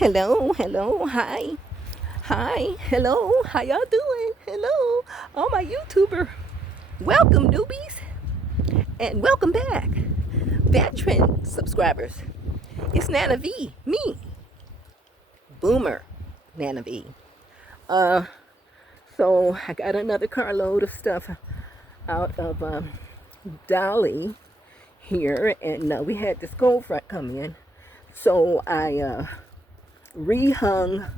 Hello, hello, hi, hi, hello, how y'all doing? Hello, all my YouTuber, welcome newbies, and welcome back, veteran subscribers. It's Nana V, me, Boomer Nana V. Uh, so I got another carload of stuff out of Dolly here, and we had this cold front come in, so I rehung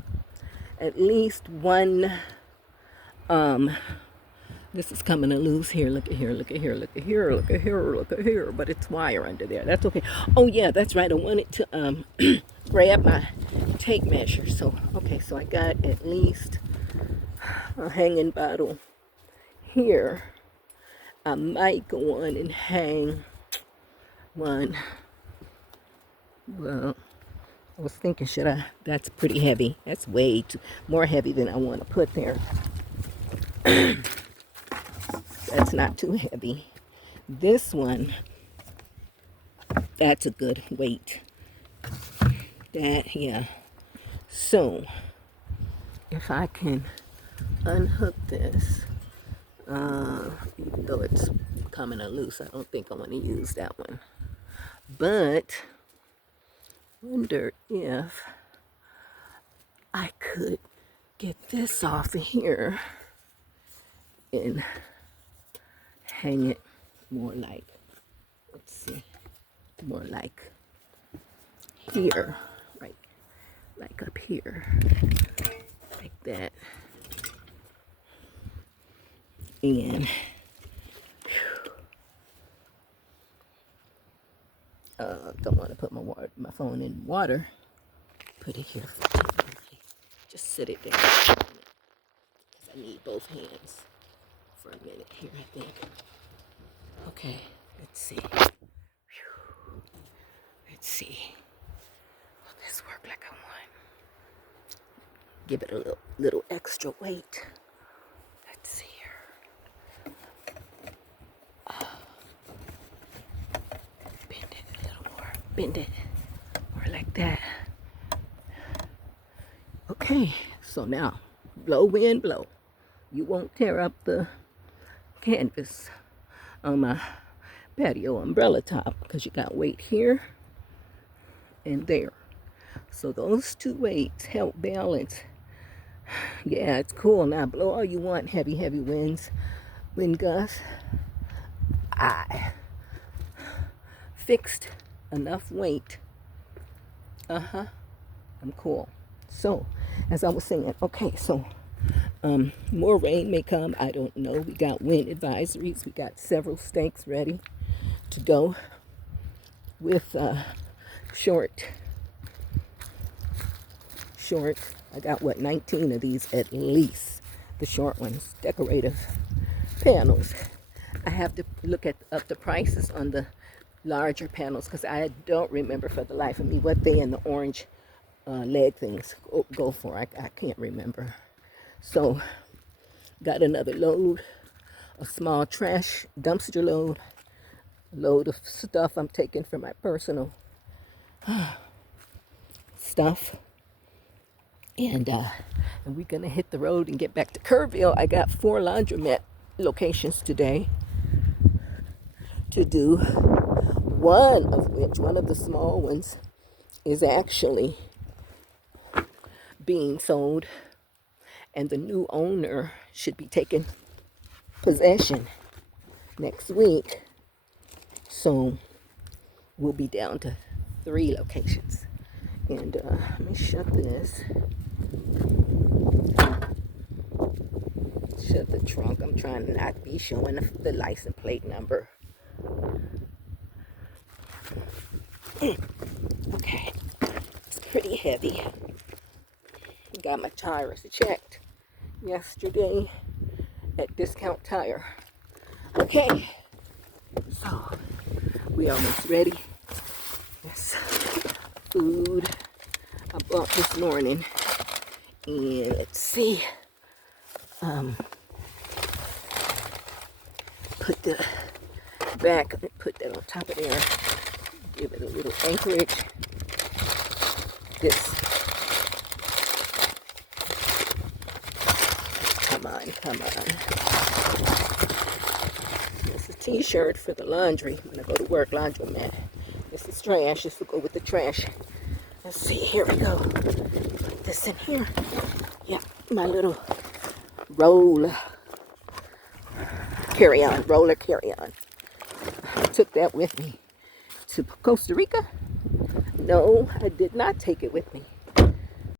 at least one. This is coming to loose here. Look at here, look at here, look at here, look at here, look at here. But it's wire under there. That's okay. Oh yeah, that's right. I wanted to grab my tape measure. So okay, so I got at least a hanging bottle here. I might go on and hang one. Well, I was thinking, should I? That's pretty heavy. That's way too more heavy than I want to put there. That's not too heavy. This one, that's a good weight. That, yeah. So, if I can unhook this, even though it's coming loose, I don't think I want to use that one. But, wonder if I could get this off of here and hang it more like, let's see, more like here, right, like up here, like that. And don't want to put my phone in water. Put it here for temporary. Just sit it there because I need both hands for a minute here, I think. Okay, let's see. Let's see. Will this work like I want? Give it a little extra weight. Let's see here. Bend it a little more. Bend it more like that. Okay, so now blow, wind, blow. You won't tear up the canvas on my patio umbrella top because you got weight here and there. So those two weights help balance. Yeah, it's cool. Now blow all you want, heavy, heavy winds, wind gusts. I fixed enough weight. I'm cool. So, as I was saying, okay, so more rain may come. I don't know. We got wind advisories. We got several stakes ready to go with short. I got what, 19 of these at least. The short ones, decorative panels. I have to look at up the prices on the larger panels because I don't remember for the life of me what they and the orange leg things go for. I can't remember. So got another load, a small trash dumpster load of stuff I'm taking for my personal stuff. And we're gonna hit the road and get back to Kerrville. I got 4 laundromat locations today to do. One of the small ones is actually being sold, and the new owner should be taking possession next week. So we'll be down to 3 locations. And let me shut this. Shut the trunk. I'm trying to not be showing the license plate number. Okay, it's pretty heavy. Got my tires checked yesterday at Discount Tire. Okay, so we almost ready. This food I bought this morning, and let's see. Put the back, put that on top of there. Give it a little anchorage. This come on. It's a t-shirt for the laundry when I go to work, laundromat. This is trash. This will go with the trash. Let's see, here we go. Put this in here. Yep, my little roller carry-on. I took that with me to Costa Rica. No, I did not take it with me.